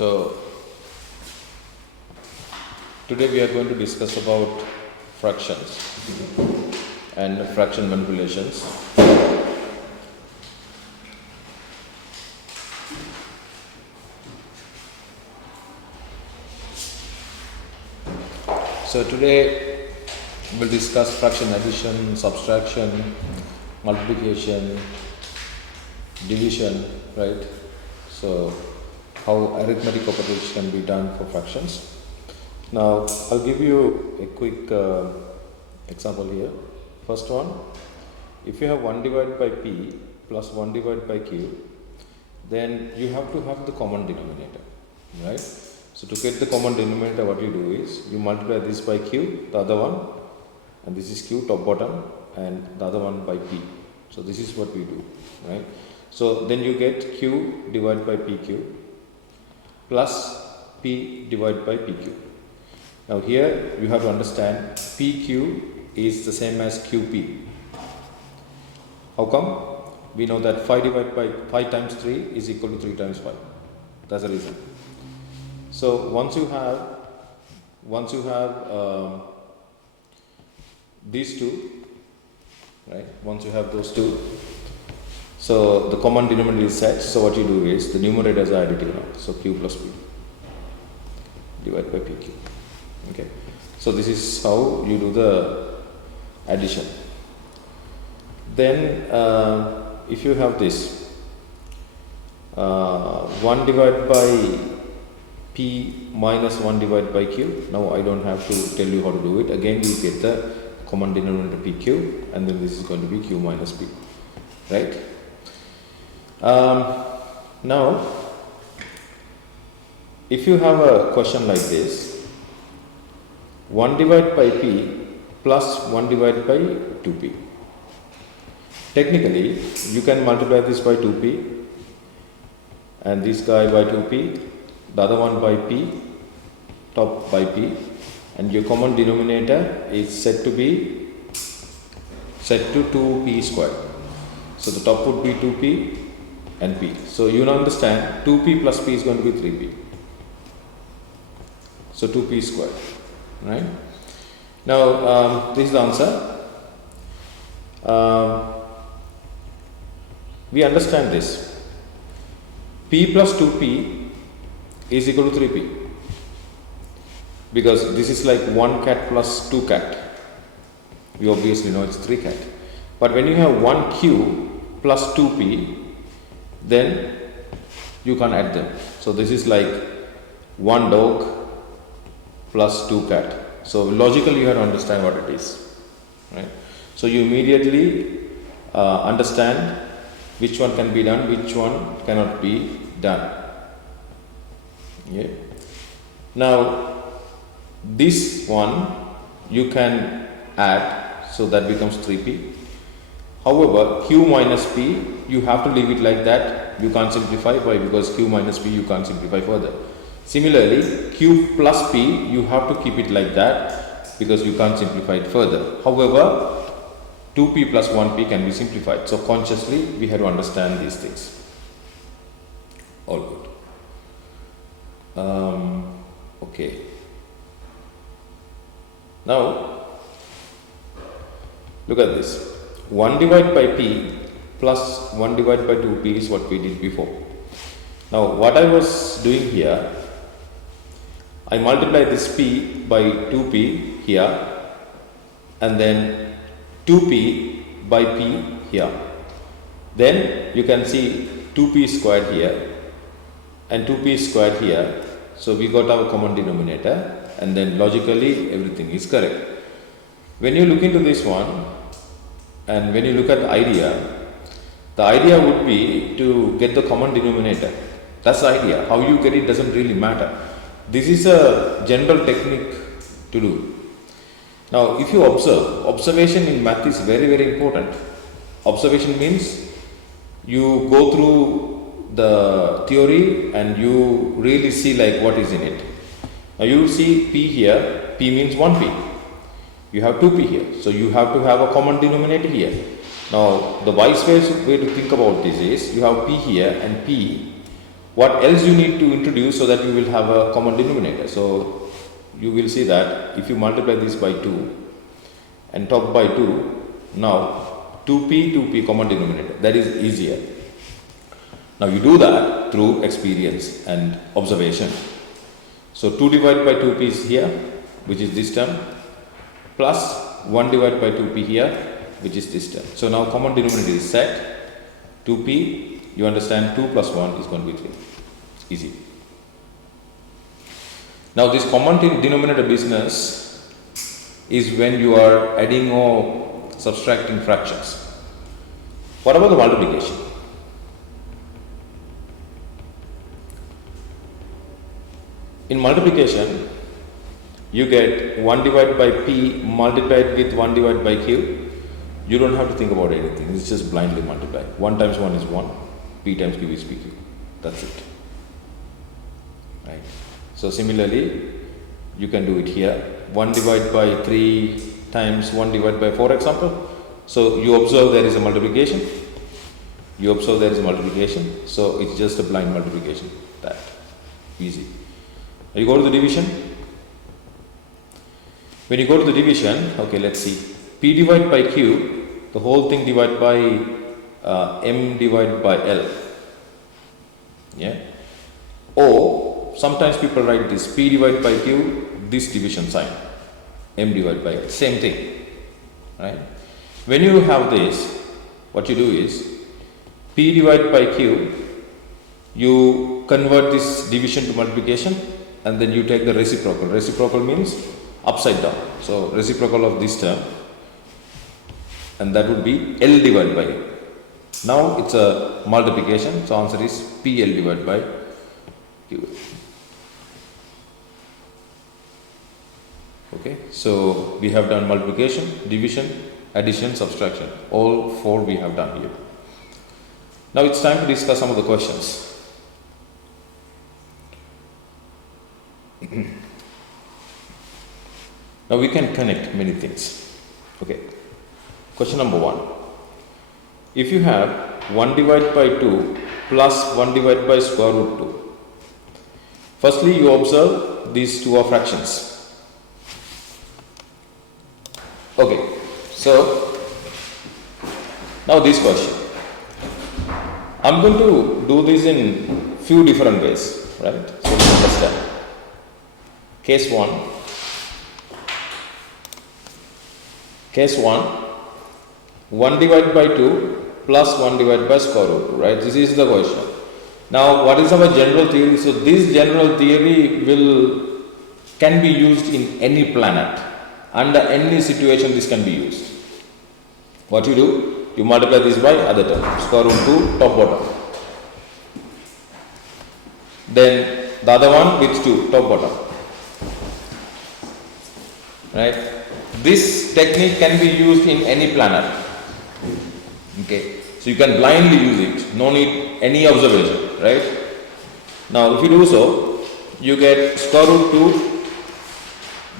So today we are going to discuss about fractions and fraction manipulations. So today we'll discuss fraction addition, subtraction, multiplication, division, right? So how arithmetic operations can be done for fractions. Now I'll give you a quick example here. First one, if you have 1 divided by p plus 1 divided by q, then you have to have the common denominator, right? So to get the common denominator, what you do is you multiply this by q, the other one, and this is q top bottom, and the other one by p. So this is what we do, right? So then you get q divided by pq plus p divided by pq. Now here you have to understand pq is the same as qp. How come? We know that 5 divided by 5 times 3 is equal to 3 times 5. That's the reason. So once you have these two, right? Once you have those two, so the common denominator is set. So what you do is the numerators are additive now. So q plus p divided by pq. Okay. So this is how you do the addition. Then if you have this 1 divided by p minus 1 divided by q. Now I don't have to tell you how to do it. Again you get the common denominator pq, and then this is going to be q minus p, right? Now if you have a question like this, 1 divided by p plus 1 divided by 2p. Technically you can multiply this by 2p and this guy by 2p, the other one by p, top by p, and your common denominator is set to 2p squared. So the top would be 2p and p. So you now understand 2p plus p is going to be 3p. So 2p squared, right? Now this is the answer. We understand this. P plus 2p is equal to 3p, because this is like 1 cat plus 2 cat. We obviously know it's 3 cat. But when you have 1q plus 2p, then you can add them. So this is like 1 dog plus 2 cat. So logically you have to understand what it is, right? So you immediately understand which one can be done, which one cannot be done. Okay. Now this one you can add, so that becomes 3p. However, q minus p, you have to leave it like that. You can't simplify. Why? Because q minus p you can't simplify further. Similarly, q plus p, you have to keep it like that because you can't simplify it further. However, 2p plus 1p can be simplified. So consciously we have to understand these things. All good. Okay. Now look at this. 1 divided by p plus 1 divided by 2p is what we did before. Now what I was doing here, I multiply this p by 2p here, and then 2p by p here. Then you can see 2p squared here and 2p squared here. So we got our common denominator, and then logically everything is correct. When you look into this one and when you look at the idea would be to get the common denominator. That's the idea. How you get it doesn't really matter. This is a general technique to do. Now if you observe, observation in math is very, very important. Observation means you go through the theory and you really see like what is in it. Now you see p here, p means 1p. You have 2p here, so you have to have a common denominator here. Now the wise way to think about this is you have p here and p What else you need to introduce so that you will have a common denominator? So you will see that if you multiply this by 2 and top by 2, now 2p common denominator, that is easier. Now you do that through experience and observation. So 2 divided by 2p is here, which is this term, plus 1 divided by 2p here, which is this term. So now common denominator is set. 2p, you understand 2 plus 1 is going to be 3. Easy. Now this common denominator business is when you are adding or subtracting fractions. What about the multiplication? In multiplication, you get 1 divided by p multiplied with 1 divided by q. You don't have to think about anything, it's just blindly multiply. 1 times 1 is 1, p times q is pq. That's it. Right. So similarly, you can do it here. 1 divided by 3 times 1 divided by 4 example. So you observe there is a multiplication. You observe there is a multiplication. So it's just a blind multiplication. That. Easy. You go to the division. When you go to the division, okay, let's see. P divided by Q, the whole thing divided by M divided by L. Yeah. Or sometimes people write this P divided by Q, this division sign. M divided by L. Same thing. Right? When you have this, what you do is P divided by Q, you convert this division to multiplication and then you take the reciprocal. Reciprocal means upside down. So reciprocal of this term, and that would be L divided by M. Now it's a multiplication, so answer is PL divided by Q. Okay, so we have done multiplication, division, addition, subtraction. All 4 we have done here. Now it's time to discuss some of the questions. Now we can connect many things. Okay. Question number 1. If you have 1 divided by 2 plus 1 divided by square root 2. Firstly, you observe these two are fractions. Okay. So now this question. I'm going to do this in few different ways, right? So let's understand. Case 1. Case 1, 1 divided by 2 plus 1 divided by square root 2, right? This is the question. Now, what is our general theory? So, this general theory can be used in any planet. Under any situation, this can be used. What you do? You multiply this by other term, square root 2, top bottom. Then, the other one with 2, top bottom. Right? This technique can be used in any planet. Okay, so you can blindly use it, no need any observation, right? Now, if you do so, you get square root 2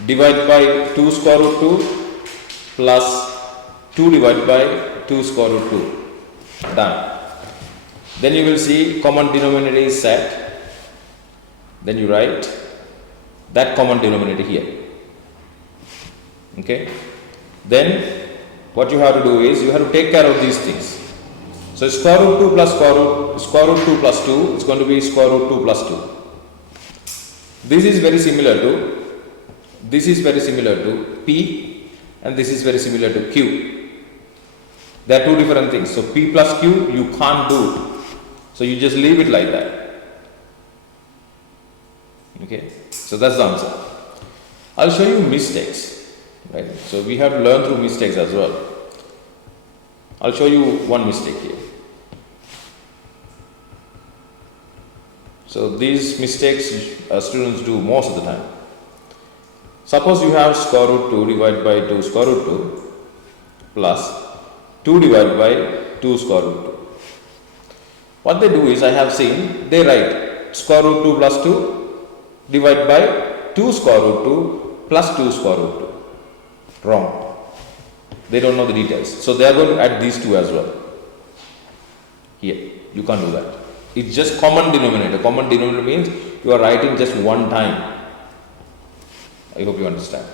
divided by 2 square root 2 plus 2 divided by 2 square root 2. Done. Then you will see common denominator is set. Then you write that common denominator here. Okay, then what you have to do is you have to take care of these things. So square root 2 plus square root 2 plus 2 is going to be square root 2 plus 2. This is very similar to P and this is very similar to Q. They are two different things. So P plus Q you can't do. So you just leave it like that. Okay, so that's the answer. I'll show you mistakes. Right. So we have to learn through mistakes as well. I'll show you one mistake here. So these mistakes students do most of the time. Suppose you have square root 2 divided by 2 square root 2 plus 2 divided by 2 square root 2. What they do is, I have seen, they write square root 2 plus 2 divided by 2 square root 2 plus 2 square root 2. Wrong. They don't know the details. So they are going to add these two as well. Here, you can't do that. It's just common denominator. Common denominator means you are writing just one time. I hope you understand.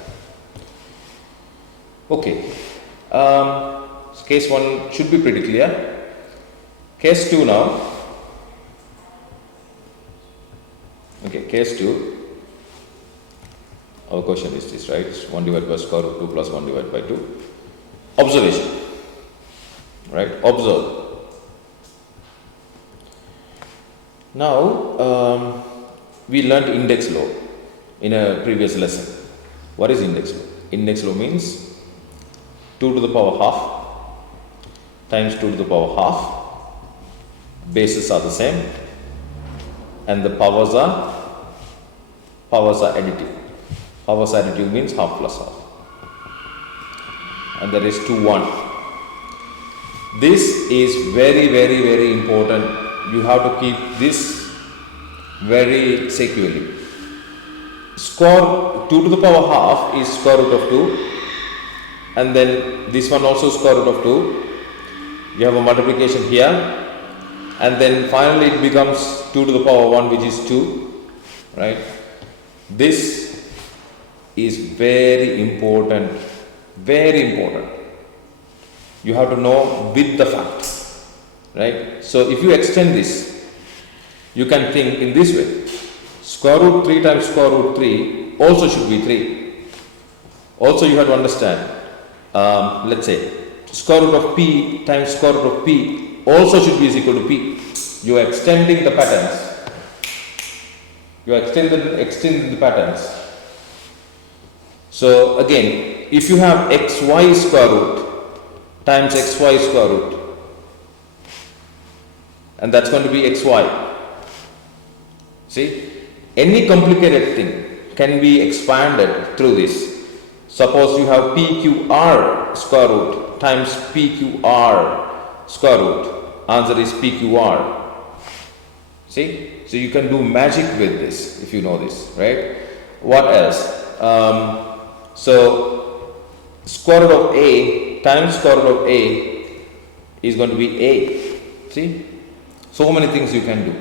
Okay. Case 1 should be pretty clear. Case 2 now. Okay, case 2. Our question is this, right? It's 1 divided by square root 2 plus 1 divided by 2. Observation. Right? Observe. Now, we learned index law in a previous lesson. What is index law? Index law means 2 to the power half times 2 to the power half. Bases are the same and the powers are additive. Powers additive means half plus half. And that is 2, 1. This is very, very, very important. You have to keep this very securely. Square 2 to the power half is square root of 2, and then this one also square root of 2. You have a multiplication here, and then finally it becomes 2 to the power 1, which is 2, right? This is very important, very important. You have to know with the facts, right? So if you extend this, you can think in this way. Square root 3 times square root 3 also should be 3. Also you have to understand, let's say square root of p times square root of p also should be is equal to p. You are extending the patterns. You are extending the patterns. So again, if you have xy square root times xy square root, and that's going to be xy. See, any complicated thing can be expanded through this. Suppose you have pqr square root times pqr square root. Answer is pqr. See, so you can do magic with this if you know this, right? What else? So square root of a times square root of a is going to be a. See, so many things you can do,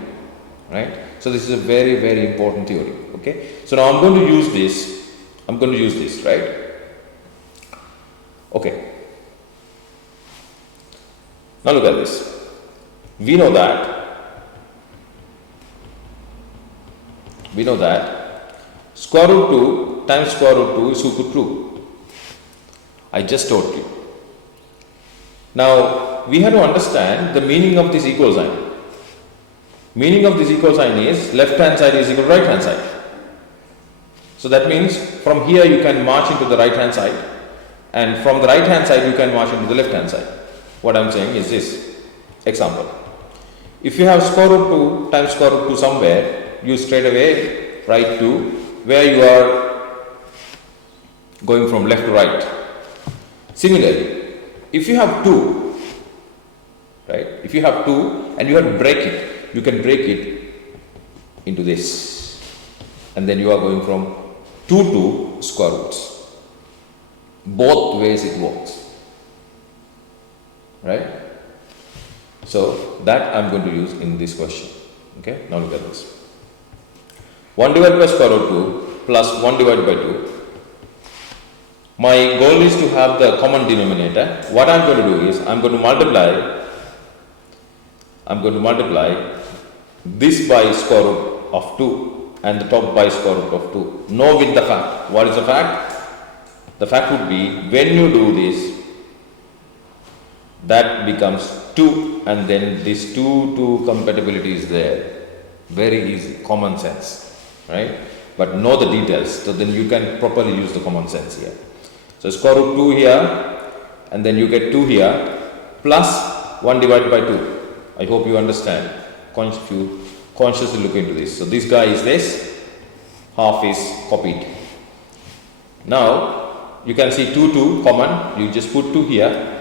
right? So this is a very, very important theory. Okay. So now I'm going to use this. Right? Okay. Now look at this. We know that square root 2 times square root 2 is equal to 2. I just told you. Now we have to understand the meaning of this equal sign. Meaning of this equal sign is left hand side is equal to right hand side. So that means from here you can march into the right hand side, and from the right hand side you can march into the left hand side. What I am saying is this. Example. If you have square root 2 times square root 2 somewhere, you straight away write to where you are going from left to right. Similarly, if you have 2, right? If you have 2 and you have to break it, you can break it into this, and then you are going from 2 to square roots. Both ways it works, right? So that I am going to use in this question. Okay, now look at this. 1 divided by square root 2 plus 1 divided by 2. My goal is to have the common denominator. What I am going to do is I am going to multiply this by square root of 2 and the top by square root of 2. Know with the fact. What is the fact? The fact would be when you do this, that becomes 2, and then this 2 compatibility is there. Very easy, common sense, right? But know the details, so then you can properly use the common sense here. So square root 2 here, and then you get 2 here, plus 1 divided by 2. I hope you understand. If you consciously look into this. So this guy is this, half is copied. Now you can see 2 common, you just put 2 here.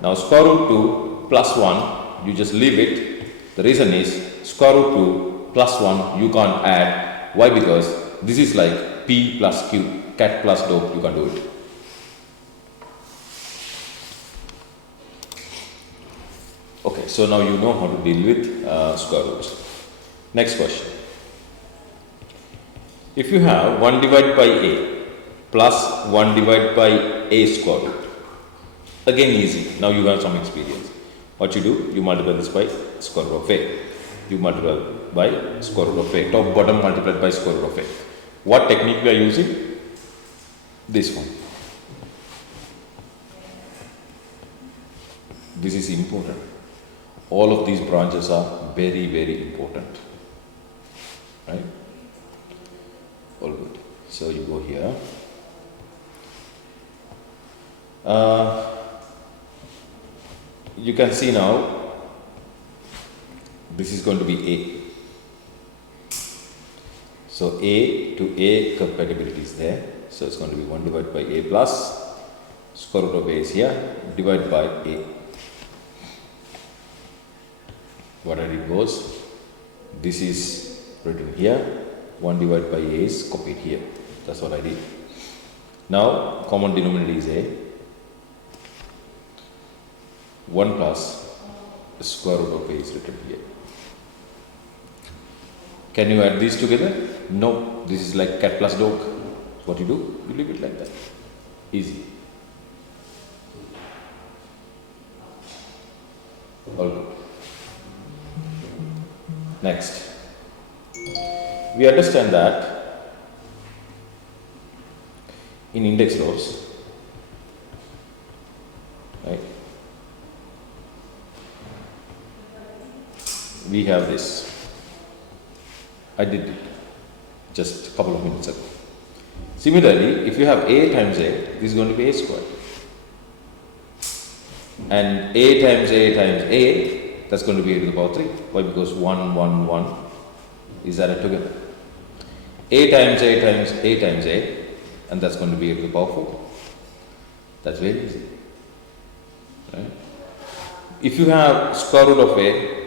Now square root 2 plus 1, you just leave it. The reason is square root 2 plus 1 you can't add. Why? Because this is like P plus Q, cat plus dog, you can do it. Okay, so now you know how to deal with square roots. Next question. If you have 1 divided by a plus 1 divided by a square root, again easy, now you have some experience. What you do, you multiply this by square root of a. You multiply by square root of a, top bottom multiplied by square root of a. What technique we are using? This one. This is important. All of these branches are very, very important. Right? All good. So you go here. You can see now, this is going to be a. So a to a compatibility is there. So it's going to be 1 divided by a plus square root of a is here, divided by a. What I did was, this is written here, 1 divided by a is copied here. That's what I did. Now common denominator is a. 1 plus the square root of a is written here. Can you add these together? No. This is like cat plus dog. What you do? You leave it like that. Easy. All good. Next. We understand that in index rows, right, we have this. I did it just a couple of minutes ago. Similarly, if you have a times a, this is going to be a squared. And a times a times a, that's going to be a to the power 3. Why? Because 1, 1, 1 is added together. A times a times a times a, and that's going to be a to the power 4. That's very easy. Right? If you have square root of a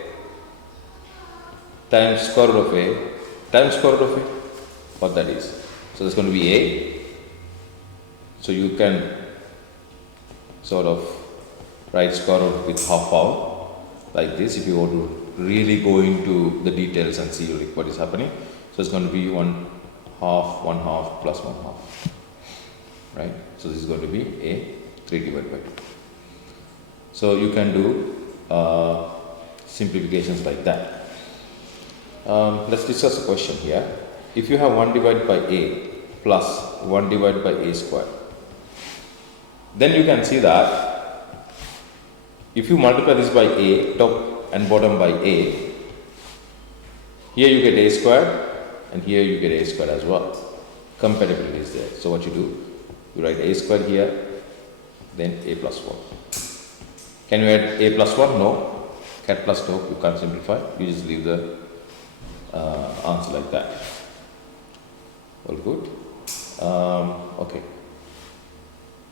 times square root of a times square root of a, what that is. So that's going to be a. So you can sort of write square root with half power like this if you want to really go into the details and see what is happening. So it's going to be 1 half plus 1 half. Right? So this is going to be a 3 divided by 2. So you can do simplifications like that. Let's discuss a question here. If you have 1 divided by a plus 1 divided by a square, then you can see that if you multiply this by a, top and bottom by a, here you get a squared and here you get a squared as well. Compatibility is there. So what you do, you write a squared here, then a plus 1. Can you add a plus 1? No. Cat plus dog, you can't simplify. You just leave the answer like that. All good. Okay.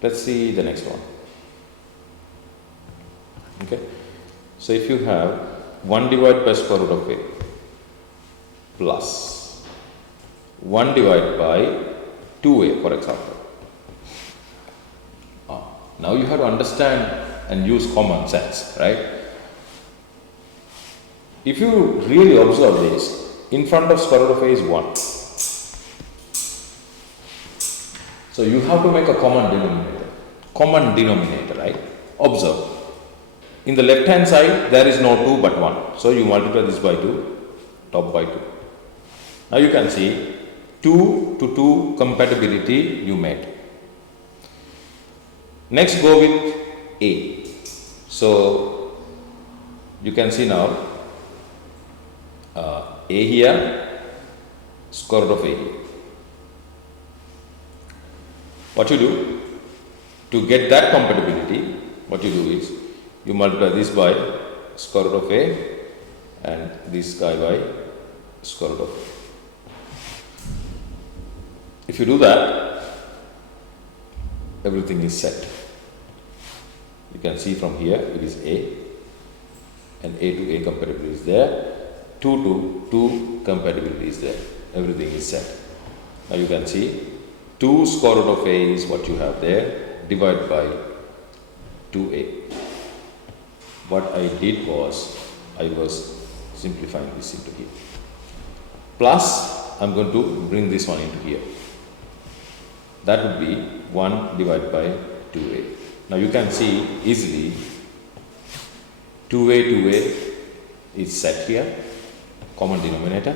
Let's see the next one. Okay. So if you have 1 divided by square root of a plus 1 divided by 2a, for example. Now you have to understand and use common sense, right? If you really observe this, in front of square root of a is 1. So you have to make a common denominator. Common denominator, right? Observe. In the left hand side, there is no 2 but 1. So you multiply this by 2, top by 2. Now you can see 2 to 2 compatibility you made. Next go with a. So you can see now a here, square root of a here. What you do to get that compatibility, what you do is you multiply this by square root of a and this guy by square root of a. If you do that, everything is set. You can see from here it is a, and a to a compatibility is there, 2 to 2 compatibility is there, everything is set. Now you can see 2 square root of a is what you have there, divided by 2a. what I did was I was simplifying this into here. Plus, I'm going to bring this one into here. That would be 1 divided by 2a. Now you can see easily 2a is set here, common denominator,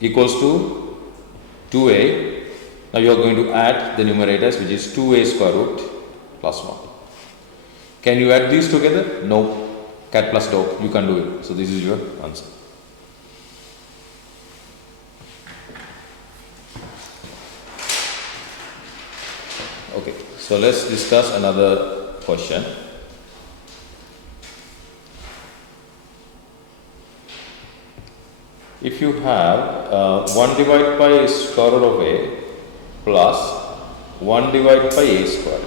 equals to 2a. Now you are going to add the numerators, which is 2a square root plus 1. Can you add these together? No. Cat plus dog, you can do it. So this is your answer. Okay, so let's discuss another question. If you have 1 divided by square root of a plus 1 divided by a square.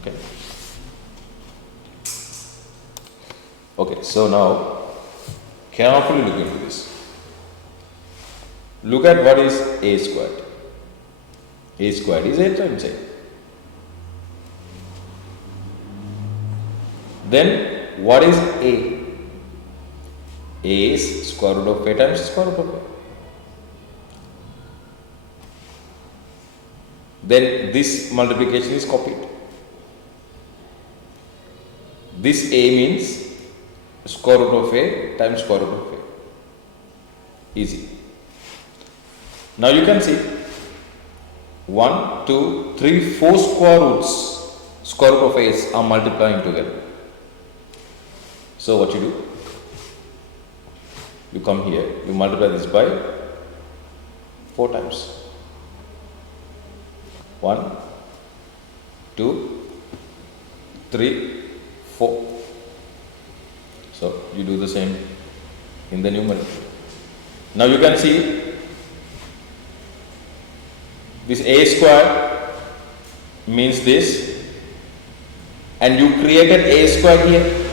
Okay. Okay, so now carefully look into this. Look at what is a squared. A squared is 8 times 8. Then what is a? A is square root of a times square root of a. Then this multiplication is copied. This a means square root of a times square root of a. Easy. Now you can see 1, 2, 3, 4 square roots, square root of a's are multiplying together. So what you do? You come here, you multiply this by 4 times. 1, 2, 3, 4. So you do the same in the numerator. Now you can see this a square means this, and you created a square here.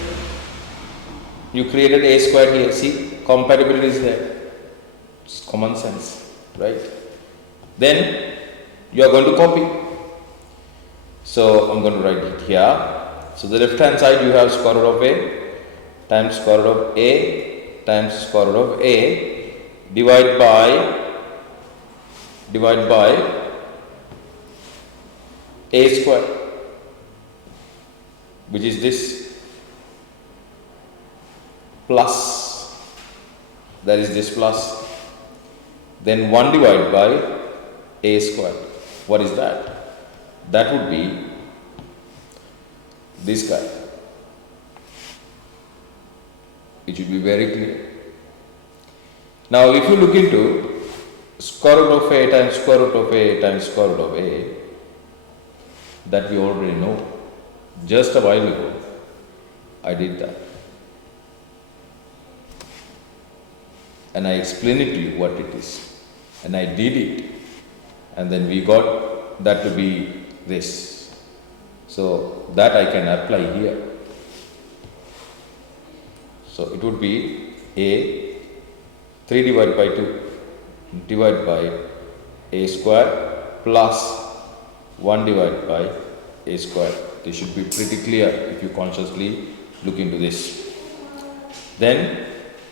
You created a square here. See, compatibility is there. It's common sense, right? Then you are going to copy. So I'm going to write it here. So the left hand side you have square root of a times square root of a times square root of a divide by a square, which is this, plus, that is this plus, then 1 divided by a square. What is that? That would be this guy. It should be very clear. Now if you look into square root of a times square root of a times square root of a, that we already know. Just a while ago I did that, and I explained it to you what it is, and I did it, and then we got that to be this. So that I can apply here. So it would be a 3 divided by 2 divided by a square plus 1 divided by a square. This should be pretty clear if you consciously look into this. Then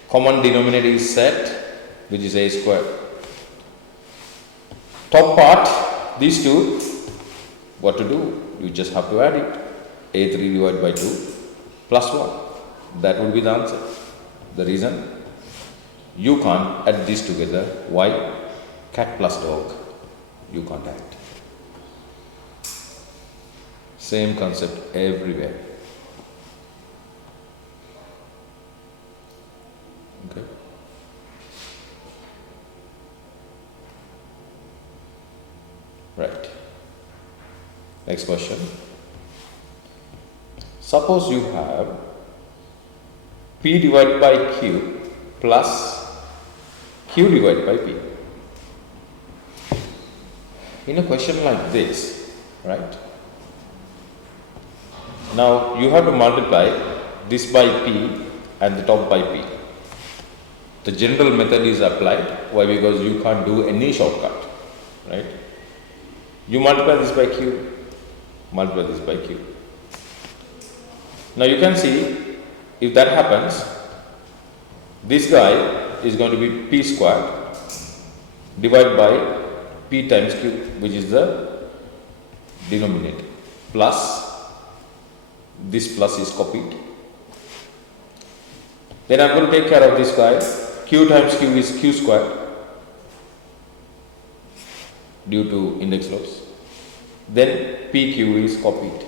common denominator is set, which is a square. Top part, these two, what to do? You just have to add it. A3 divided by 2 plus 1. That would be the answer. The reason? You can't add this together. Why? Cat plus dog. You can't add. Same concept everywhere. Okay. Right. Next question. Suppose you have P divided by Q plus Q divided by P. In a question like this, right? Now you have to multiply this by P and the top by P. The general method is applied. Why? Because you can't do any shortcut, right? You multiply this by Q, multiply this by Q. Now you can see, if that happens, this guy is going to be p squared divided by p times q, which is the denominator, plus this plus is copied. Then I am going to take care of this guy. Q times q is q squared due to index lobes. Then pq is copied.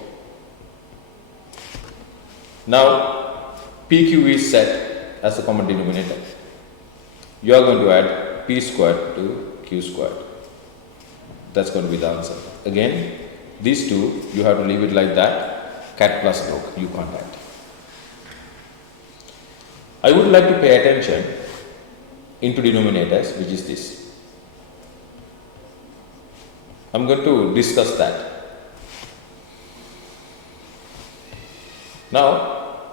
Now pq is set as a common denominator. You are going to add p squared to q squared. That's going to be the answer. Again, these two you have to leave it like that. Cat plus dog, you can't add. I would like to pay attention into denominators, which is this. I am going to discuss that. Now,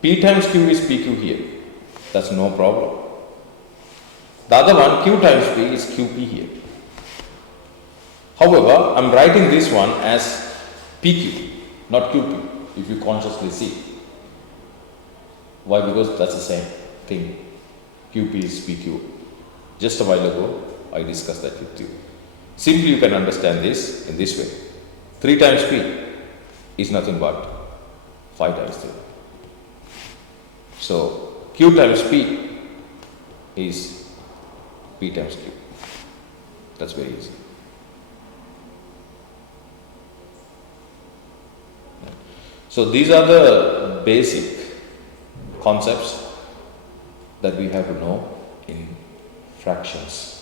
p times q is pq here. That's no problem. The other one, q times p, is qp here. However, I am writing this one as pq, not qp, if you consciously see. Why? Because that's the same thing. QP is PQ. Just a while ago, I discussed that with you. Simply you can understand this in this way. 3 times P is nothing but 5 times 3. So, Q times P is P times Q. That's very easy. So, these are the basic concepts that we have to know in fractions.